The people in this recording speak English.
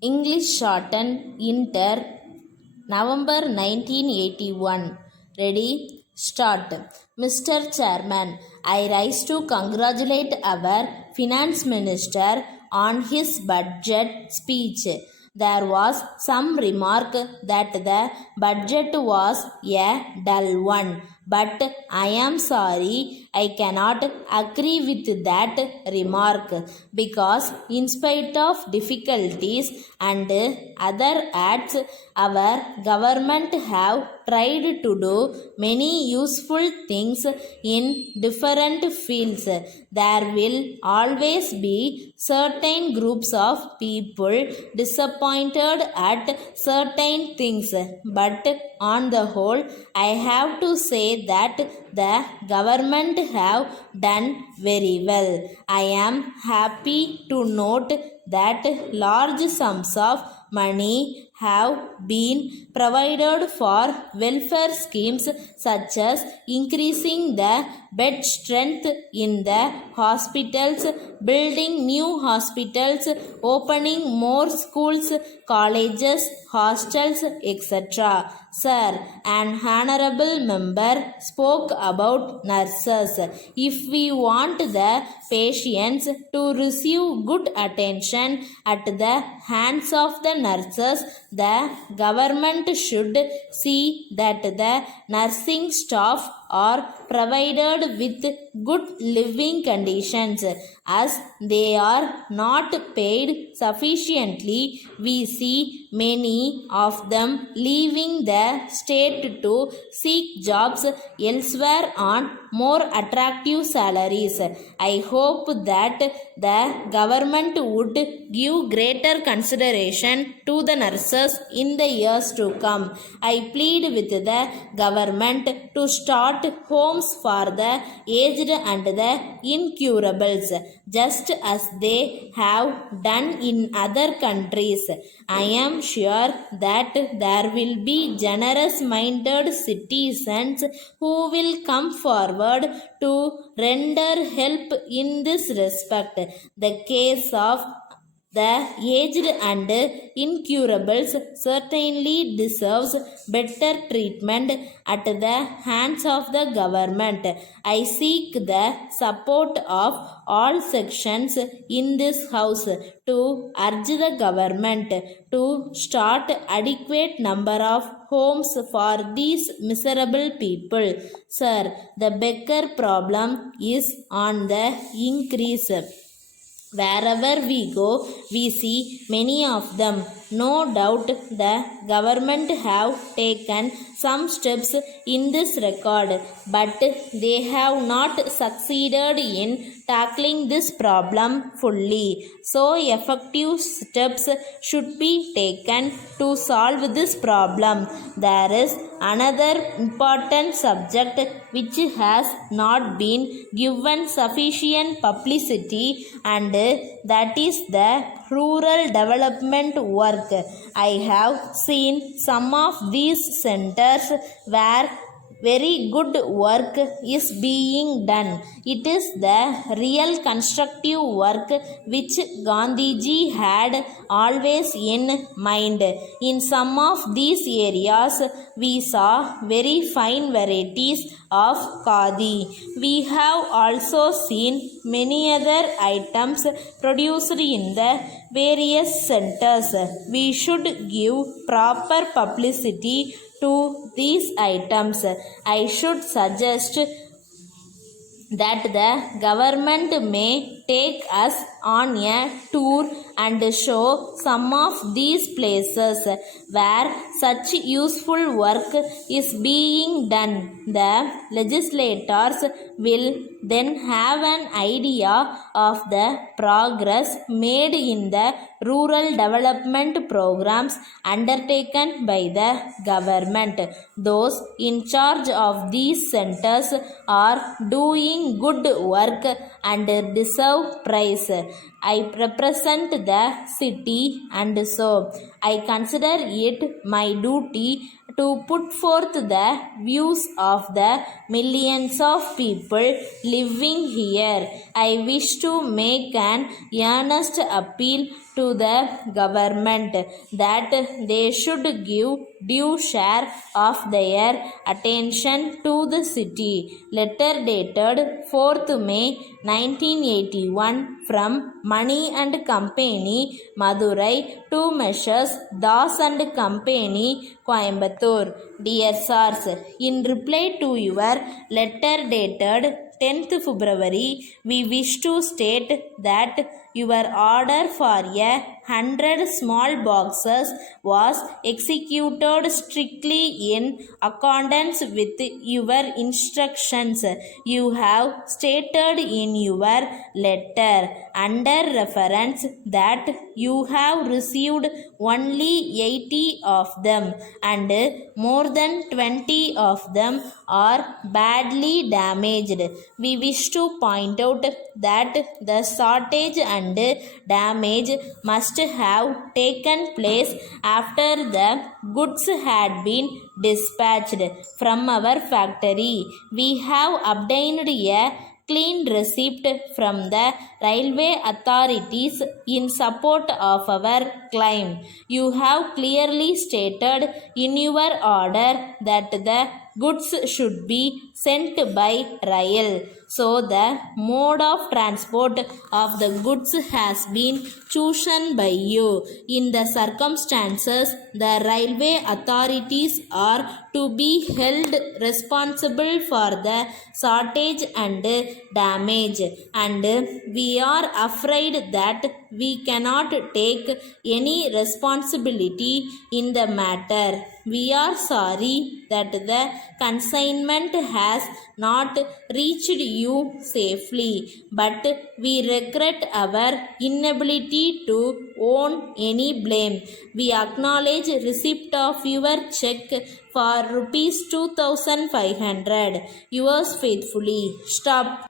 English shorthand inter November 1981. Ready? Start. Mr. Chairman, I rise to congratulate our Finance Minister on his budget speech. There was some remark that the budget was a dull one, but I am sorry I cannot agree with that remark because, in spite of difficulties and other acts, our government have tried to do many useful things in different fields. There will always be certain groups of people disappointed at certain things, but on the whole, I have to say that the government have done very well. I am happy to note that large sums of money have been provided for welfare schemes such as increasing the bed strength in the hospitals, building new hospitals, opening more schools, colleges, hostels, etc. Sir, an honorable member spoke about nurses. If we want the patients to receive good attention at the hands of the nurses, the government should see that the nursing staff are provided with good living conditions. As they are not paid sufficiently, we see many of them leaving the state to seek jobs elsewhere on more attractive salaries. I hope that the government would give greater consideration to the nurses in the years to come. I plead with the government to start homes for the aged and the incurables, just as they have done in other countries. I am sure that there will be generous minded citizens who will come forward to render help in this respect. The case of the aged and incurables certainly deserves better treatment at the hands of the government. I seek the support of all sections in this house to urge the government to start adequate number of homes for these miserable people. Sir, the beggar problem is on the increase. Wherever we go, we see many of them. No doubt the government have taken some steps in this regard, but they have not succeeded in tackling this problem fully. So effective steps should be taken to solve this problem. There is another important subject which has not been given sufficient publicity, and that is the rural development work. I have seen some of these centers where very good work is being done. It is the real constructive work which Gandhiji had always in mind. In some of these areas, we saw very fine varieties of khadi. We have also seen many other items produced in the various centers. We should give proper publicity to these items. I should suggest that the government may take us on a tour and show some of these places where such useful work is being done. The legislators will then have an idea of the progress made in the rural development programs undertaken by the government. Those in charge of these centers are doing good work and deserve praise. I represent the city, and so I consider it my duty to put forth the views of the millions of people living here. I wish to make an earnest appeal to the government that they should give due share of their attention to the city. Letter dated 4th May 1981 from Money and Company, Madurai, to Messrs. Das and Company, Coimbatore. Dear Sirs, in reply to your letter dated 10th February, we wish to state that your order for 100 small boxes was executed strictly in accordance with your instructions. You have stated in your letter under reference that you have received only 80 of them and more than 20 of them are badly damaged. We wish to point out that the shortage and damage must have taken place after the goods had been dispatched from our factory. We have obtained a clean receipt from the railway authorities in support of our claim. You have clearly stated in your order that the goods should be sent by rail. So the mode of transport of the goods has been chosen by you. In the circumstances, the railway authorities are to be held responsible for the shortage and damage, and we are afraid that we cannot take any responsibility in the matter. We are sorry that the consignment has not reached you safely, but we regret our inability to own any blame. We acknowledge receipt of your check for rupees 2500. Yours faithfully. Stop.